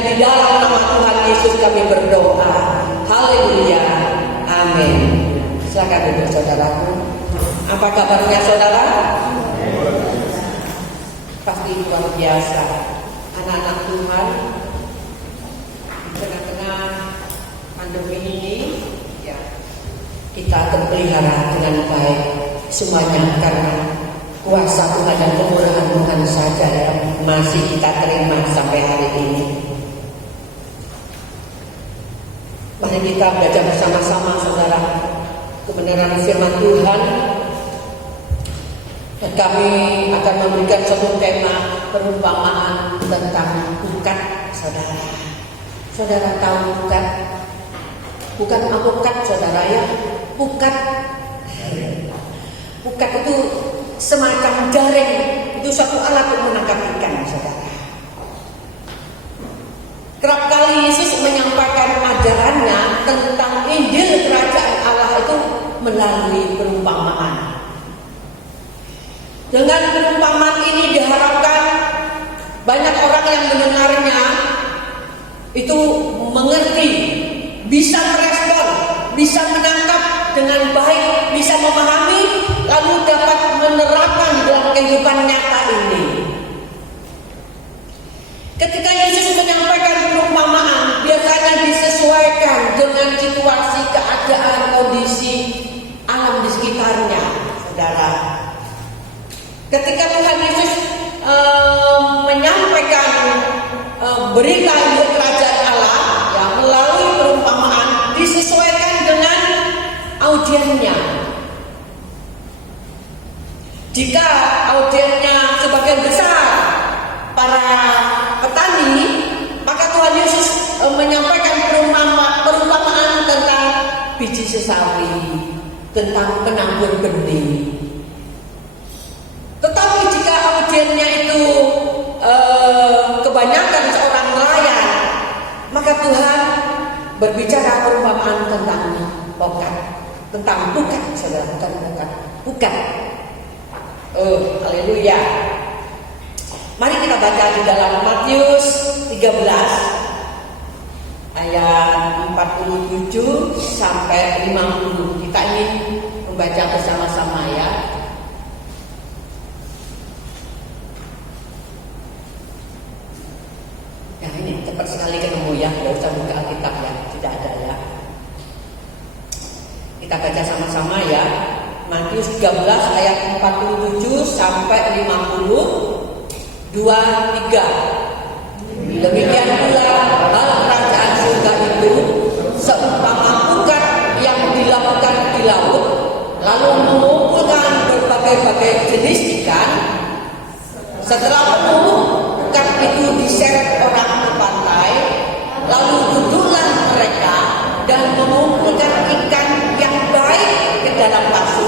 Hanya di dalam nama Tuhan Yesus kami berdoa. Haleluya. Amin. Silakan duduk saudaraku. Apa kabarnya saudara? Pasti luar biasa. Anak-anak Tuhan, di tengah-tengah pandemi ini, ya, kita terpelihara dengan baik. Semuanya karena kuasa Tuhan dan kemurahan Tuhan saja yang masih kita terima sampai hari ini. Mari kita belajar bersama-sama saudara kebenaran firman Tuhan. Dan kami akan memberikan satu tema perumpamaan tentang pukat saudara. Saudara tahu pukat? Bukan apokat saudara ya, pukat. Pukat itu semacam jaring, itu satu alat untuk menangkap ikan saudara. Kerap kali Yesus menyampaikan ajarannya tentang Injil Kerajaan Allah itu melalui perumpamaan. Dengan perumpamaan ini diharapkan banyak orang yang mendengarnya itu mengerti, bisa merespon, bisa menangkap dengan baik, bisa memahami, lalu dapat menerapkan di dalam kehidupan nyata ini. Ketika Yesus menyampaikan perumpamaan, biasanya disesuaikan dengan situasi, keadaan, kondisi alam di sekitarnya, saudara. Ketika Tuhan Yesus menyampaikan berita Injil Kerajaan Allah, ya, melalui perumpamaan, disesuaikan dengan audiennya. Jika audiennya sebagian besar para petani, maka Tuhan Yesus menyampaikan perumpamaan tentang biji sesawi, tentang penabur benih. Tetapi jika audiennya itu kebanyakan seorang nelayan, maka Tuhan berbicara perumpamaan tentang pukat, tentang pukat, saudara, bukan pukat, pukat. Haleluya. Mari kita baca di dalam Matius 13 ayat 47 sampai 50. Kita ingin membaca bersama-sama ya. Ya ini cepat sekali ketemu ya, tidak usah buka Alkitab ya, tidak ada ya. Kita baca sama-sama ya. Matius 13 ayat 47 sampai 50. 2, 3. Demikian pula hal kerajaan surga itu seumpama pukat yang dilakukan di laut, lalu mengumpulkan berbagai-bagai jenis ikan. Setelah penuh, pukat itu diseret orang ke pantai, lalu duduklah mereka dan mengumpulkan ikan yang baik ke dalam pasu,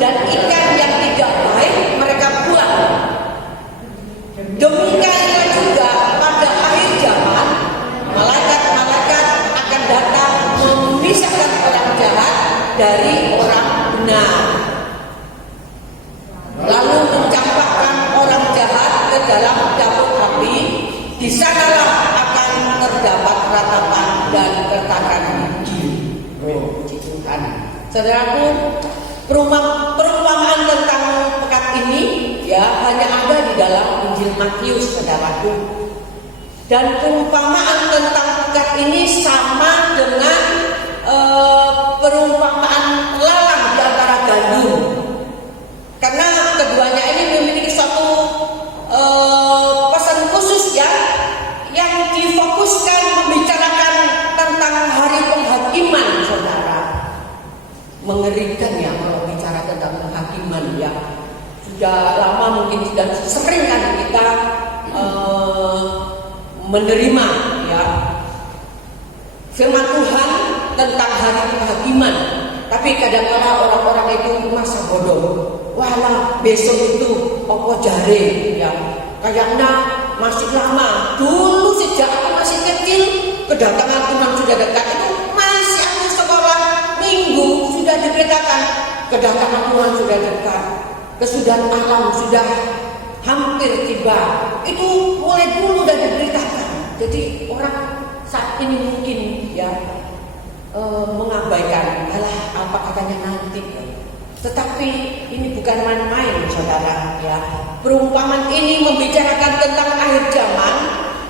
dan ikan yang tidak baik mereka buang. Demikianlah juga pada akhir zaman, malaikat-malaikat akan datang memisahkan orang jahat dari orang benar, lalu mencampakkan orang jahat ke dalam dapur api. Di sanalah akan terdapat ratapan dan retakan gigi. Puji Tuhan. Saudaraku, perumpamaan tentang pekat ini ya hanya ada di dalam Injil Matius, saudaraku. Dan perumpamaan tentang pekat ini sama dengan perumpamaan lalang di antara gandum. Karena keduanya ini memiliki satu pesan khusus ya, yang difokuskan membicarakan tentang hari penghakiman, saudara. Mengerikan ya kalau bicara tentang penghakiman ya. Sudah lama mungkin sudah sering kan kita menerima ya firman Tuhan tentang hari penghakiman. Tapi kadang-kadang orang-orang itu masa bodoh. Walah besok itu opo jare ya. Kayaknya masih lama. Dulu sejak aku masih kecil, kedatangan Tuhan sudah dekat. Itu masih aku sekolah minggu sudah diberitakan kedatangan Tuhan sudah dekat. Kesudahan alam sudah hampir tiba. Itu mulai dulu sudah diberitakan. Jadi orang saat ini mungkin ya mengabaikan, alah apa katanya nanti. Tetapi ini bukan main-main saudara ya. Perumpamaan ini membicarakan tentang akhir zaman,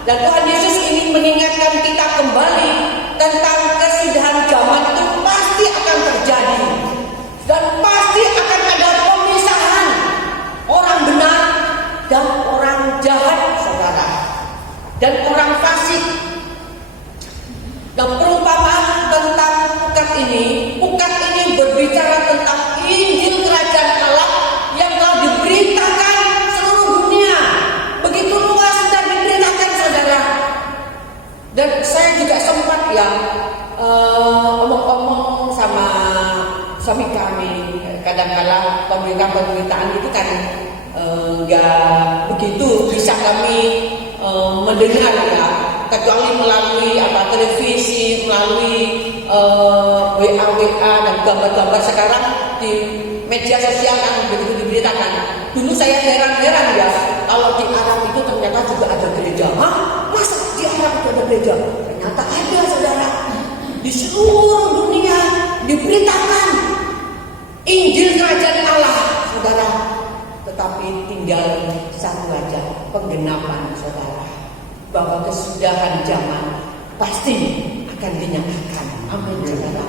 dan Tuhan Yesus ingin mengingatkan kita kembali tentang kesudahan zaman itu pasti akan terjadi. Dan pasti akan ada pemisahan orang benar dan orang jahat saudara, dan orang fasik. Dan perumpamaan tentang pukat ini berbicara tentang Injil Kerajaan Allah yang telah diberitakan seluruh dunia. Begitu luas sudah diberitakan saudara. Dan saya juga sempat ya omong-omong sama suami kami, kadang-kala pemberitaan itu kan nggak begitu bisa kami mendengar ya, kecuali melalui televisi, melalui WA dan gambar-gambar sekarang di media sosial yang begitu diberitakan. Dulu saya heran-heran ya, kalau di Arab itu ternyata juga ada gereja. Masa di Arab itu ada gereja? Ternyata ada saudara. Di seluruh dunia diberitakan Injil Kerajaan Allah saudara. Tetapi tinggal satu aja, penggenapan saudara, bahwa kesudahan zaman pasti akan dinyatakan. Amin saudara.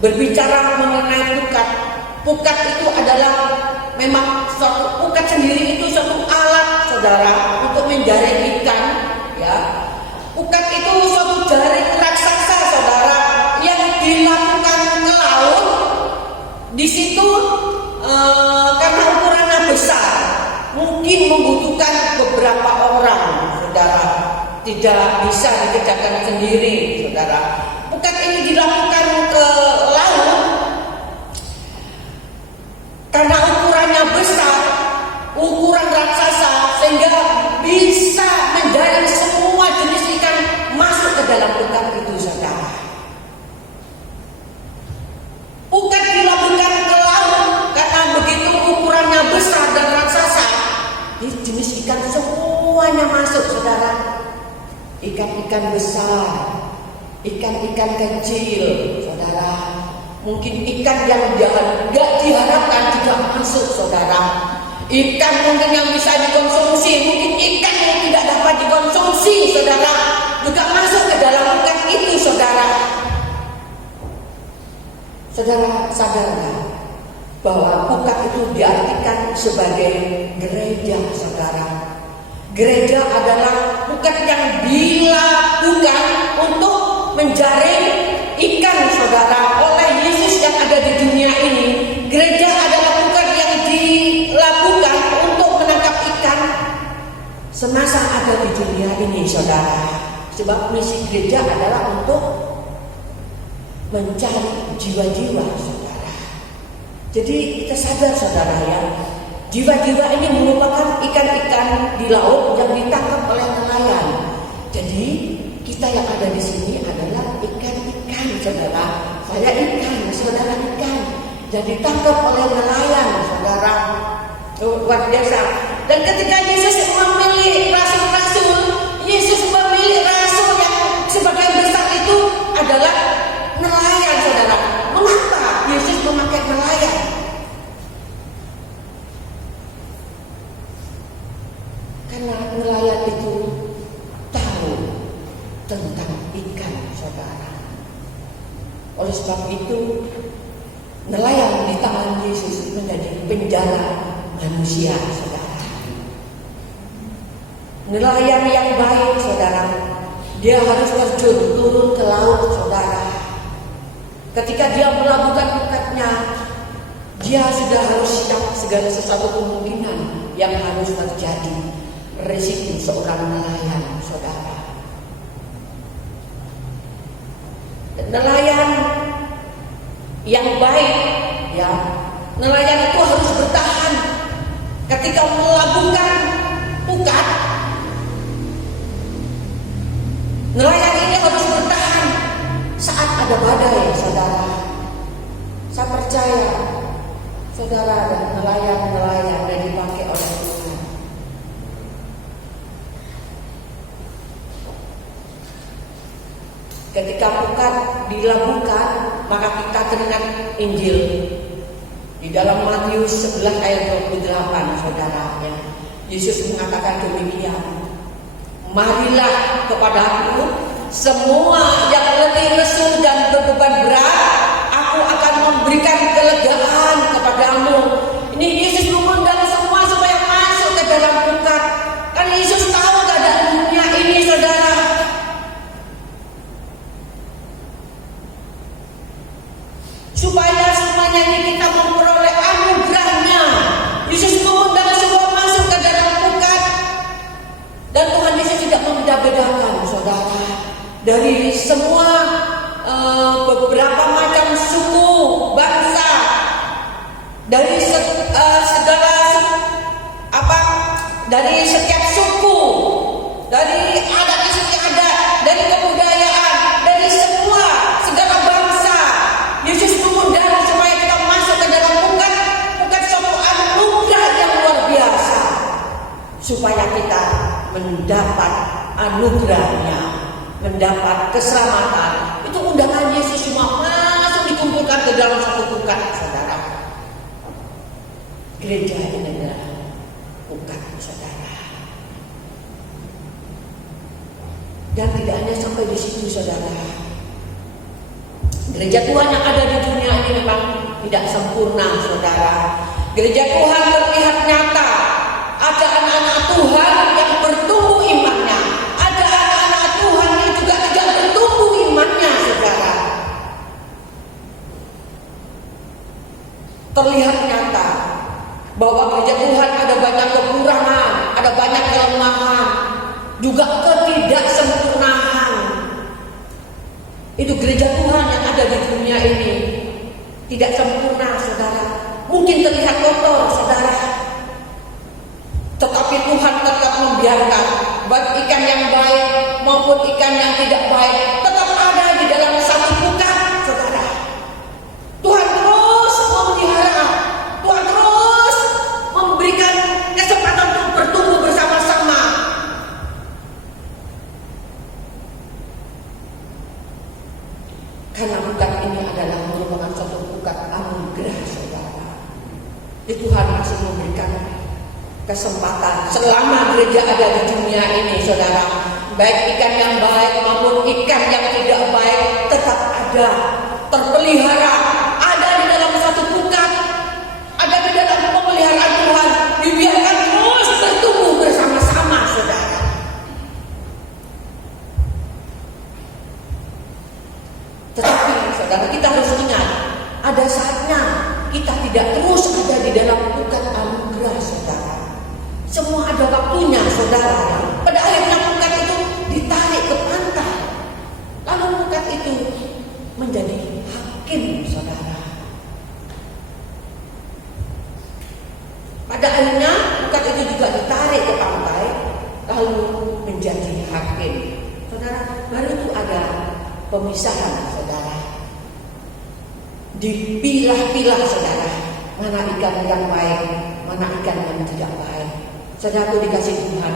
Berbicara mengenai pukat itu adalah memang suatu, pukat sendiri itu suatu alat saudara untuk menjaring ikan ya. Pukat itu suatu jaring raksasa saudara yang dilakukan ke laut. Di situ karena ukurannya besar, mungkin membutuhkan beberapa orang saudara, tidak bisa dikerjakan sendiri saudara. Pukat ini dilakukan ke laut karena ukurannya besar, ukuran raksasa, sehingga bisa menjaring semua jenis ikan masuk ke dalam pukat itu saudara. Pukat dilakukan ke laut karena begitu ukurannya besar dan raksasa, jenis ikan semuanya masuk saudara. Ikan-ikan besar, ikan-ikan kecil saudara, mungkin ikan yang gak diharapkan juga masuk saudara. Ikan mungkin yang bisa dikonsumsi, mungkin ikan yang tidak dapat dikonsumsi saudara, juga masuk ke dalam pukat itu saudara. Saudara sadarkah bahwa pukat itu diartikan sebagai gereja saudara? Gereja adalah pukat yang dilakukan untuk menjaring ikan saudara oleh Yesus yang ada di dunia ini. Gereja adalah pukat yang dilakukan untuk menangkap ikan semasa ada di dunia ini saudara. Sebab misi gereja adalah untuk mencari jiwa-jiwa saudara. Jadi kita sadar saudara ya, jiwa-jiwa ini merupakan ikan-ikan di laut yang ditangkap oleh nelayan. Jadi kita yang ada di sini adalah ikan-ikan saudara. Saya ikan, saudara ikan. Jadi ditangkap oleh nelayan saudara. Luar biasa. Dan ketika Yesus memilih rasul-rasul, Yesus memilih rasul yang sebagian besar itu adalah nelayan saudara. Mengapa Yesus memakai nelayan? Karena nelayan itu tahu tentang ikan saudara. Oleh sebab itu nelayan di tangan Yesus menjadi penjara manusia saudara. Nelayan yang baik saudara, dia harus terjun turun ke laut saudara. Ketika dia melakukan pukatnya, dia sudah harus siap segala sesuatu kemungkinan yang harus terjadi. Resiko seorang nelayan saudara. Nelayan yang baik ya, nelayan itu harus bertahan ketika melakukan pukat. Nelayan ini harus bertahan saat ada badai saudara. Saya percaya saudara ada nelayan-nelayan yang dipakai oleh Tuhan Ketika pukat dilabuhkan, maka kita teringat Injil di dalam Matius 11 ayat 28, saudara, ya. Yesus mengatakan demikian, marilah kepadaku semua yang letih lesu dan berbeban berat, aku akan memberikan kelegaan kepadamu. Ini Yesus mengundang semua supaya masuk ke dalam pukat. Karena Yesus tahu keadaan dunia ini, saudara. Supaya semuanya ini kita memperoleh anugerahnya. Yesus mengundang semua masuk ke dalam pukat. Dan Tuhan Yesus tidak membeda-bedakan, saudara, dari semua beberapa macam suku, bangsa, dari dari setiap suku, dari adat istiadat, dari kebudayaan, dari semua segala bangsa. Yesus mengundang supaya kita masuk ke dalam bukan suatu anugerah yang luar biasa, supaya kita mendapat anugerahnya, mendapat keselamatan. Itu undangan Yesus, semua masuk dikumpulkan ke dalam satu bukan, saudara. Gereja ini adalah bukan, saudara. Dan tidak hanya sampai di situ, saudara. Gereja Tuhan yang ada di dunia ini memang tidak sempurna, saudara. Gereja Tuhan terlihat nyata. Ada anak-anak Tuhan yang bertumbuh imannya. Ada anak-anak Tuhan yang juga tidak bertumbuh imannya, saudara. Terlihat nyata bahwa gereja Tuhan ada banyak kekurangan, ada banyak kelemahan, juga ketidaksempurnaan. Itu gereja Tuhan yang ada di dunia ini tidak sempurna, saudara. Mungkin terlihat kotor, saudara, tetapi Tuhan tetap membiarkan baik ikan yang baik maupun ikan yang tidak baik tetap ada di dalam satu bukan, saudara. Tuhan terus memelihara, Tuhan terus memberikan kesempatan untuk bertumbuh bersama-sama. Karena bukan ini adalah merupakan satu bukan anugerah, saudara. Tuhan masih memberikan kesempatan selama gereja ada di dunia ini, saudara. Baik ikan yang baik maupun ikan yang tidak baik tetap ada, terpelihara, ada di dalam satu bukan, ada di dalam pemeliharaan Tuhan, dibiarkan terus bertumbuh bersama-sama, saudara. Tetapi, saudara, kita harus ingat, ada saatnya kita tidak terus ada di dalam bukan anugerah, saudara. Semua ada waktunya, saudara. Pada akhirnya bukan itu ditarik ke pantai. Lalu bukan itu menjadi hakim, saudara. Pada akhirnya bukan itu juga ditarik ke pantai, lalu menjadi hakim. Saudara, baru itu ada pemisahan, saudara. Dipilah-pilah, saudara, mana ikan yang baik, mana ikan yang tidak baik. Saudara dikasih Tuhan,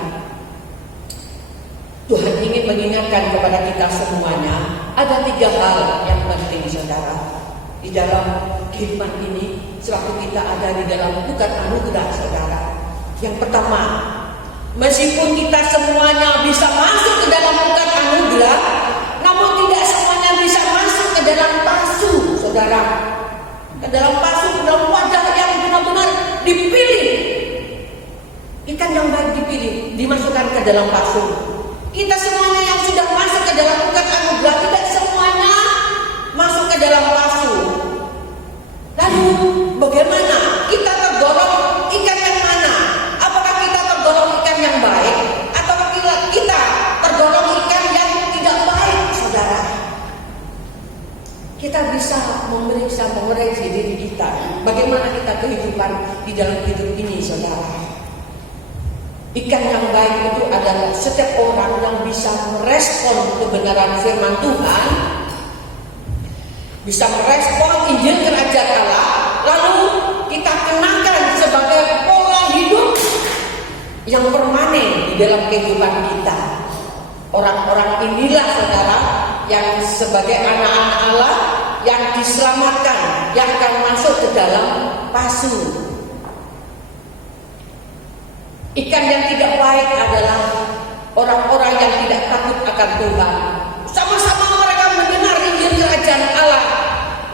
Tuhan ingin mengingatkan kepada kita semuanya, ada 3 hal yang penting, saudara, di dalam kehidupan ini sewaktu kita ada di dalam bukan anugerah, saudara. Yang pertama, meskipun kita semuanya bisa masuk ke dalam bukan anugerah, namun tidak semuanya bisa masuk ke dalam pasu, saudara. Ke dalam pasu, ke dalam wadah yang benar-benar dipilih. Ikan yang baik dipilih, dimasukkan ke dalam pasu. Kita semuanya yang sudah masuk ke dalam bukan anugerah, tidak semuanya masuk ke dalam pasu. Lalu bagaimana kita tergolong ikan yang mana? Apakah kita tergolong ikan yang baik, atau kita tergolong ikan yang tidak baik, saudara? Kita bisa memeriksa, mengoreksi diri kita. Bagaimana kita kehidupan di dalam hidup ini, saudara? Ikan yang baik itu adalah setiap orang yang bisa merespon kebenaran firman Tuhan, bisa merespon Injil Kerajaan Allah, lalu kita kenakan sebagai pola hidup yang permanen di dalam kehidupan kita. Orang-orang inilah, saudara, yang sebagai anak-anak Allah yang diselamatkan, yang akan masuk ke dalam pasu. Ikan yang tidak baik adalah orang-orang yang tidak takut akan Tuhan. Sama-sama mereka mendengar Injil Kerajaan Allah,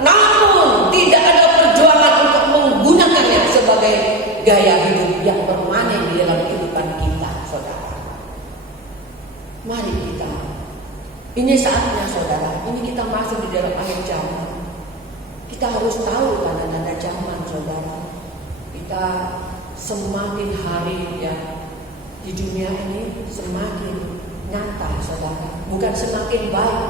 namun tidak ada perjuangan untuk menggunakannya sebagai gaya hidup yang permanen di dalam kehidupan kita, saudara. Mari kita, ini saatnya saudara, ini kita masuk di dalam akhir zaman. Kita harus tahu tanda-tanda zaman, saudara. Kita semakin hari ya di dunia ini semakin nyata, saudara. Bukan semakin baik,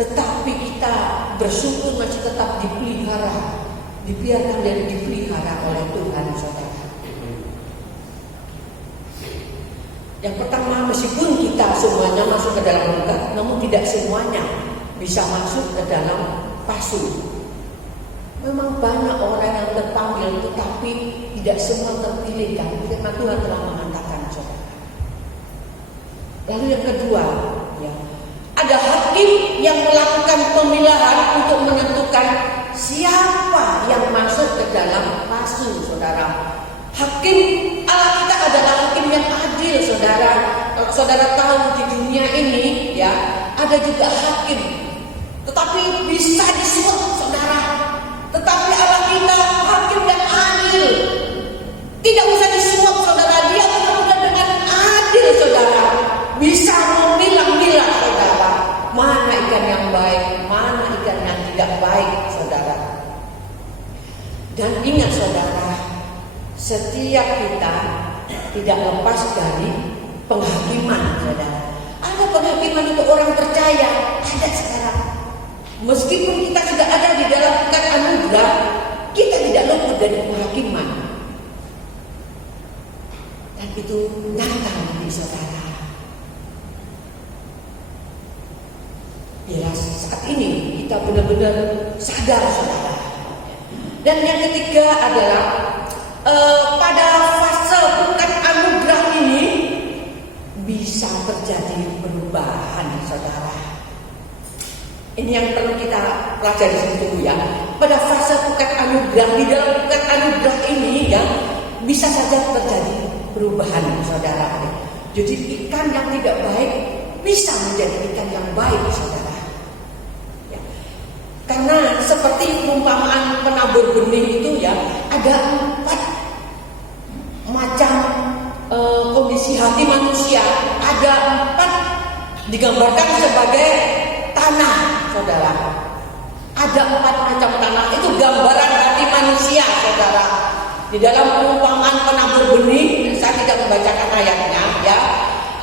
tetapi kita bersyukur masih tetap dipelihara, dibiarkan dan dipelihara oleh Tuhan, saudara. Yang pertama, meskipun kita semuanya masuk ke dalam luka, namun tidak semuanya bisa masuk ke dalam pasu. Memang banyak orang yang terpanggil, tetapi tidak semua terpilih, kan? Karena Tuhan telah mengatakan, saudara. Lalu yang kedua, ya, ada hakim yang melakukan pemilahan untuk menentukan siapa yang masuk ke dalam pasu, saudara. Hakim Allah kita adalah hakim yang adil, saudara. Kalau saudara tahu di dunia ini, ya, ada juga hakim, tetapi bisa disuap, saudara. Tetapi Allah kita hakim yang adil, tidak usah disuap, saudara. Dia benar-benar dengan adil, saudara. Bisa memilah-milah, saudara, mana ikan yang baik, mana ikan yang tidak baik, saudara. Dan ingat, saudara, setiap kita tidak lepas dari penghakiman, saudara. Ada penghakiman untuk orang percaya, ada sekarang. Meskipun kita sudah ada di dalam pekan anugerah, kita tidak luput dari penghakiman. Dan itu nyata, nanti, saudara. Ya, saat ini kita benar-benar sadar, saudara. Dan yang ketiga adalah pada fase pekan anugerah ini bisa terjadi perubahan, saudara. Ini yang perlu kita pelajari dulu, ya. Pada fase pekan anugerah, di dalam pekan anugerah ini, ya, bisa saja terjadi perubahan, saudara. Jadi ikan yang tidak baik bisa menjadi ikan yang baik, saudara. Ya. Karena seperti perumpamaan penabur benih itu, ya, ada 4 macam kondisi hati manusia. Ada 4 digambarkan sebagai tanah, saudara. Ada 4 macam tanah, itu gambaran hati manusia, saudara. Di dalam perumpamaan penabur benih, saya tidak membacakan ayatnya, ya.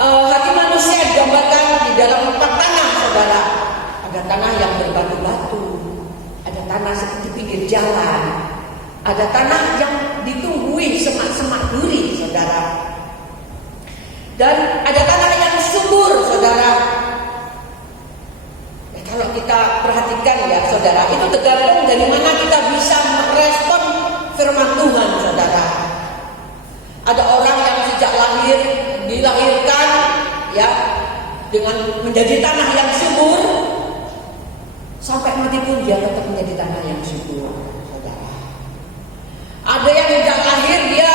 Hati manusia digambarkan di dalam 4 tanah, saudara. Ada tanah yang berbatu-batu, ada tanah seperti pinggir jalan, ada tanah yang ditumbuhi semak-semak duri, saudara. Dan ada tanah yang subur, saudara. Ya, kalau kita perhatikan, ya, saudara, itu tergantung dari mana kita bisa merespon firman Tuhan, saudara. Ada orang yang sejak lahir dilahirkan, ya, dengan menjadi tanah yang subur, sampai mati pun dia tetap menjadi tanah yang subur, saudara. Ada yang sejak lahir dia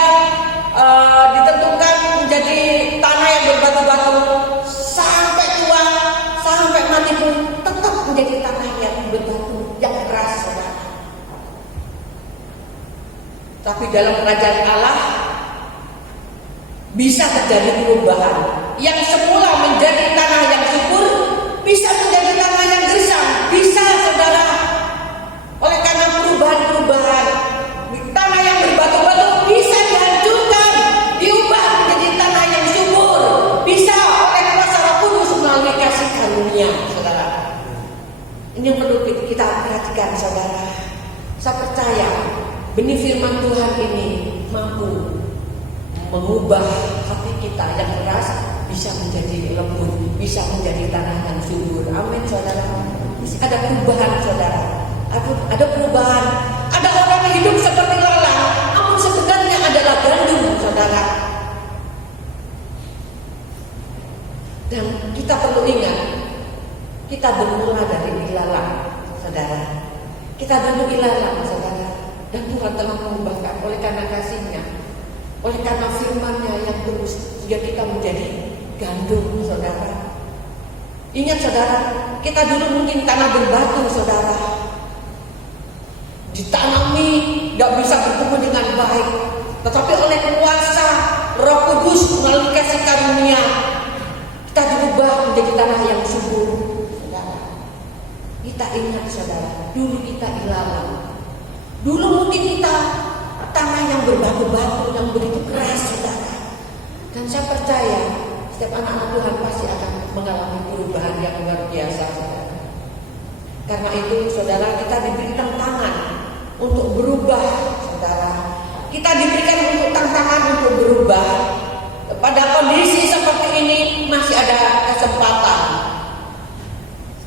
ditentukan menjadi tanah yang berbatu-batu, sampai tua, sampai mati pun tetap menjadi tanah yang berbatu, yang keras, saudara. Tapi dalam kerajaan Allah bisa terjadi perubahan. Yang semula menjadi tanah yang subur bisa menjadi tanah yang gersang, bisa, saudara. Oleh karena perubahan-perubahan, tanah yang berbatu-batu bisa dihancurkan, diubah menjadi tanah yang subur, bisa oleh kuasa Roh Kudus melalui kasih karunia, saudara. Ini yang perlu kita perhatikan, saudara. Saya percaya benih firman Tuhan ini mampu mengubah hati kita yang keras bisa menjadi lembut, bisa menjadi tanah yang subur. Amin, saudara. Ada perubahan, saudara. Ada perubahan. Ada orang yang hidup seperti lalang, namun sebenarnya adalah gandum, saudara. Dan kita perlu ingat, kita bermula dari ilalang, saudara. Kita dulu ilalang, saudara. Dan Tuhan telah mengubahkan oleh karena kasih-Nya, oleh karena firman-Nya yang terus, sehingga kita menjadi gandum, saudara. Ingat, saudara, kita dulu mungkin tanah berbatu, saudara. Ditanami, gak bisa bertumbuh dengan baik. Tetapi oleh kuasa Roh Kudus melalui kasih karunia, kita dirubah menjadi tanah yang subur, saudara. Kita ingat, saudara, dulu kita ilalang. Dulu mungkin kita tanah yang berbatu-batu, yang begitu keras, saudara. Dan saya percaya setiap anak-anak Tuhan pasti akan mengalami perubahan yang luar biasa, saudara. Karena itu, saudara, kita diberi tantangan untuk berubah, saudara. Kita diberikan untuk tantangan untuk berubah. Pada kondisi seperti ini masih ada kesempatan.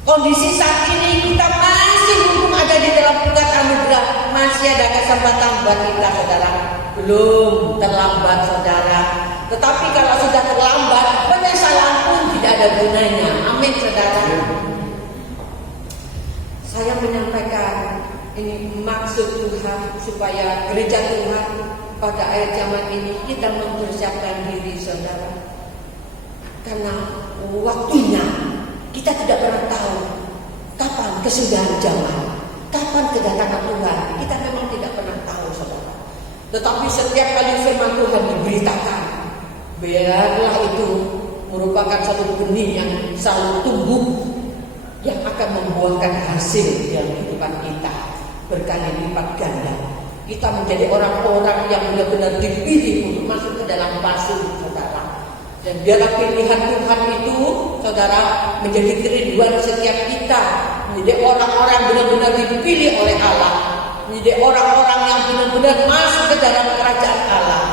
Kondisi saat ini kita masih mumpung ada di dalam pukat anugerah, masih ada kesempatan buat kita, saudara. Belum terlambat, saudara. Tetapi kalau sudah terlambat, penyesalan pun tidak ada gunanya. Amin, saudara. Saya menyampaikan ini maksud Tuhan supaya gereja Tuhan pada akhir zaman ini kita mempersiapkan diri, saudara. Karena waktunya kita tidak pernah tahu kapan kesudahan zaman, kapan kedatangan Tuhan. Kita memang tidak pernah tahu, saudara. Tetapi setiap kali firman Tuhan diberitakan, biarlah itu merupakan satu benih yang selalu tumbuh, yang akan membuahkan hasil dalam kehidupan kita berkali lipat ganda. Kita menjadi orang-orang yang benar-benar dipilih untuk masuk ke dalam pasun, saudara. Dan biarlah pilihan Tuhan itu, saudara, menjadi kerinduan setiap kita. Menjadi orang-orang benar-benar dipilih oleh Allah. Menjadi orang-orang yang benar-benar masuk ke dalam kerajaan Allah.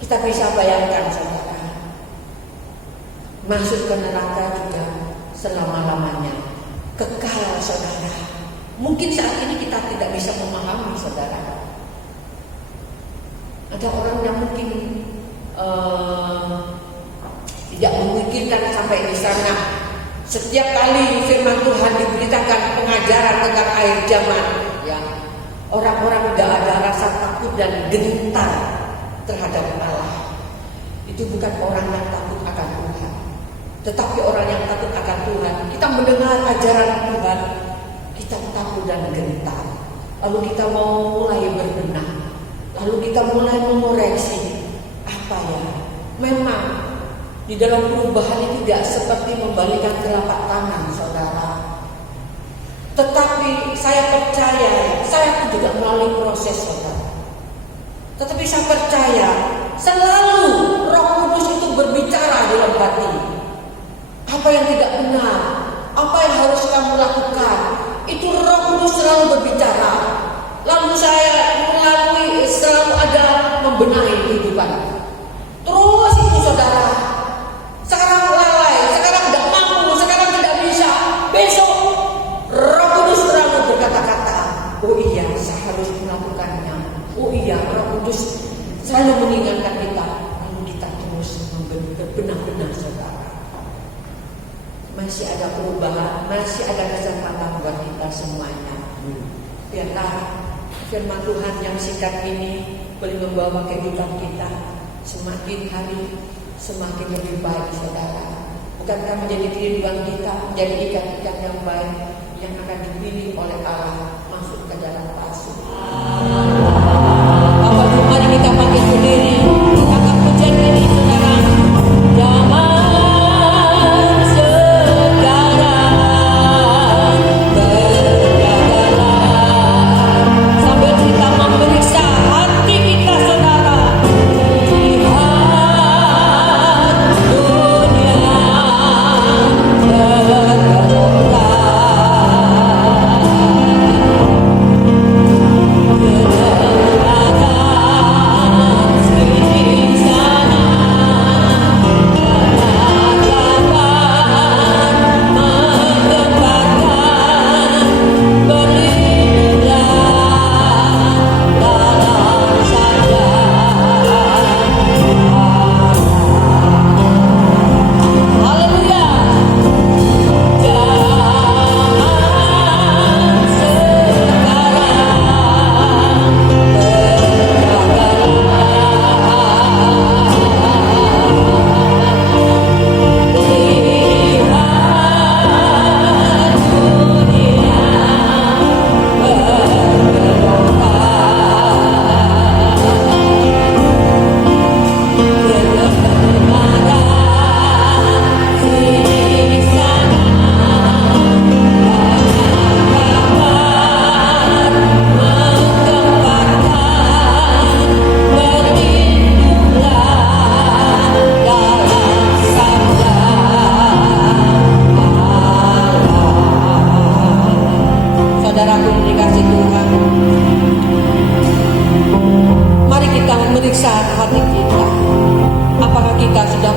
Kita bisa bayangkan, saudara, masuk ke neraka juga selama-lamanya, kekal, saudara. Mungkin saat ini kita tidak bisa memahami, saudara. Ada orang yang mungkin tidak memikirkan sampai di sana. Setiap kali firman Tuhan diberitakan pengajaran tentang akhir zaman, ya, orang-orang tidak ada rasa takut dan gentar terhadap Allah. Itu bukan orang yang takut akan Tuhan, tetapi orang yang takut akan Tuhan. Kita mendengar ajaran Tuhan, kita takut dan gentar. Lalu kita mau mulai berbenah. Lalu kita mulai mengoreksi. Apa ya? Memang di dalam perubahan itu tidak seperti membalikan telapak tangan, saudara. Tetapi saya percaya, saya pun juga melalui proses, saudara. Tetapi saya percaya selalu Roh Kudus itu berbicara dalam hati. Apa yang tidak benar, apa yang harus kamu lakukan, itu Roh Kudus selalu berbicara. Lalu saya melalui selalu ada membenahi kehidupan. Terus itu, saudara. Sekarang lalai, sekarang tidak mampu, sekarang tidak bisa. Besok Roh Kudus selalu berkata-kata, oh iya, saya harus melakukannya. Oh iya, Roh Kudus selalu mengingatkan kita. Lalu kita terus berbenah-benah, saudara. Masih ada perubahan, masih ada kesempatan buat kita semuanya. Biarlah firman Tuhan yang singkat ini boleh membawa kehidupan kita semakin hari semakin lebih baik, saudara. Bukankah menjadi kerinduan kita menjadi ikan-ikan yang baik yang akan dipilih oleh Allah masuk ke dalam pasun. Bapak Ibu, mari kita bangkit berdiri, kita akan pujian ini, saudara. Zaman sana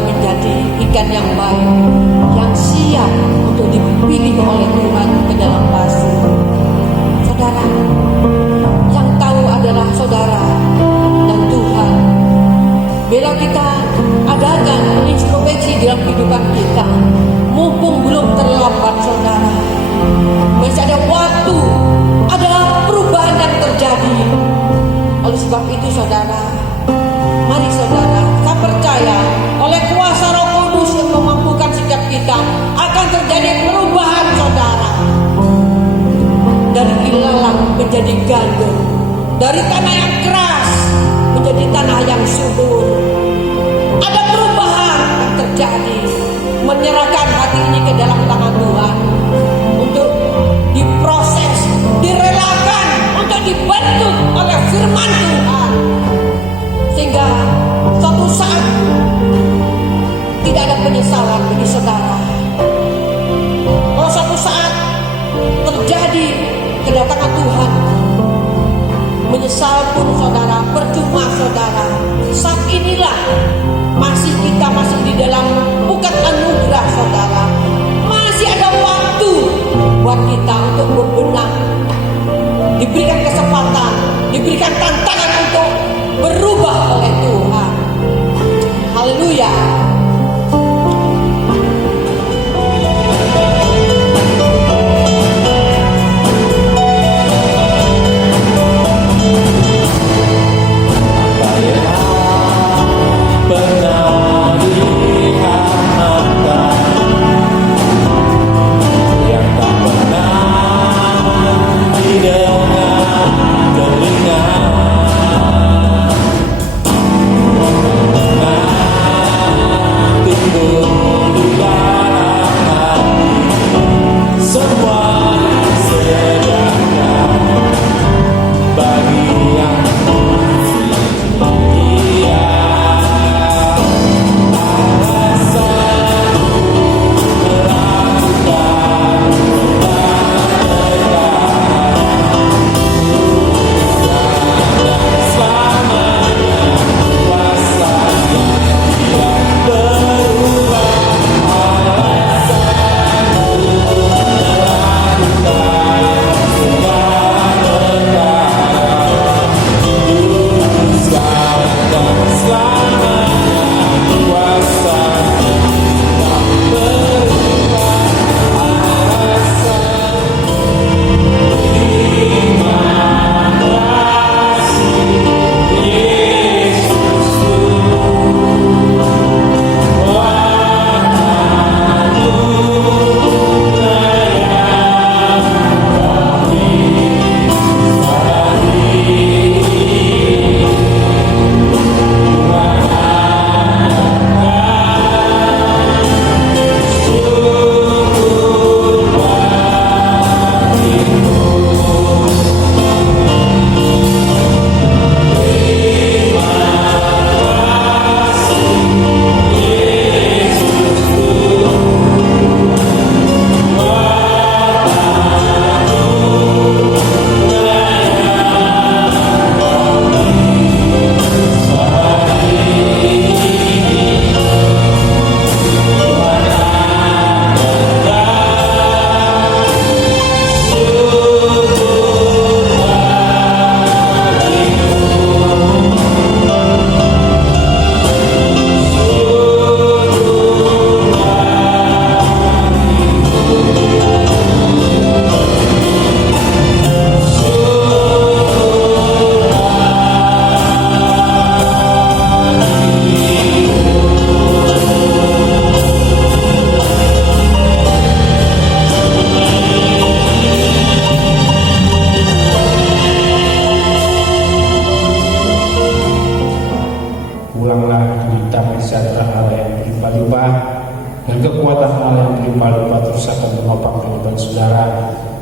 menjadi ikan yang baik, yang siap untuk dipilih oleh Tuhan ke dalam pasir. Saudara, yang tahu adalah saudara dan Tuhan. Bila kita adakan introspeksi dalam kehidupan kita, mumpung belum terlambat saudara, masih ada waktu, ada perubahan yang terjadi. Oleh sebab itu saudara, mari saudara, saya percaya oleh kuasa Roh Kudus yang memampukan sikap kita akan terjadi perubahan saudara. Dari ilalang menjadi gandum, dari tanah yang keras menjadi tanah yang subur. Ada perubahan yang terjadi. Menyerahkan hati ini ke dalam tangan Tuhan untuk diproses, direlakan, untuk dibentuk oleh firman Tuhan, sehingga suatu saat tidak ada penyesalan bagi saudara. Kalau suatu saat terjadi kedatangan Tuhan, menyesal pun saudara, percuma saudara. Saat inilah kita masih di dalam bukan anugerah saudara, masih ada waktu buat kita untuk berbenah, diberikan kesempatan, diberikan tantangan untuk berubah oleh Tuhan. Haleluya.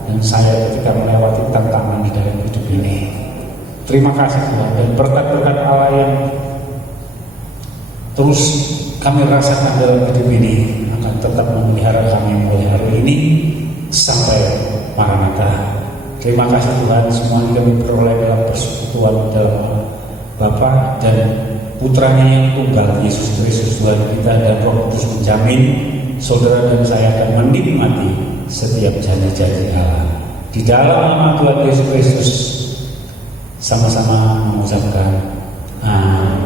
dan saya ketika melewati tantangan di dalam hidup ini. Terima kasih Tuhan, dan berkat-berkat Allah yang terus kami rasakan dalam hidup ini akan tetap memelihara kami mulai hari ini sampai Maranatha. Terima kasih Tuhan, semua yang kami peroleh dalam persekutuan dalam Bapa dan Putranya yang tunggal, Yesus Kristus Tuhan kita, dan Roh Kudus menjamin saudara dan saya akan menikmati setiap janji-janji Allah. Di dalam nama Tuhan Yesus Kristus, sama-sama mengucapkan amin.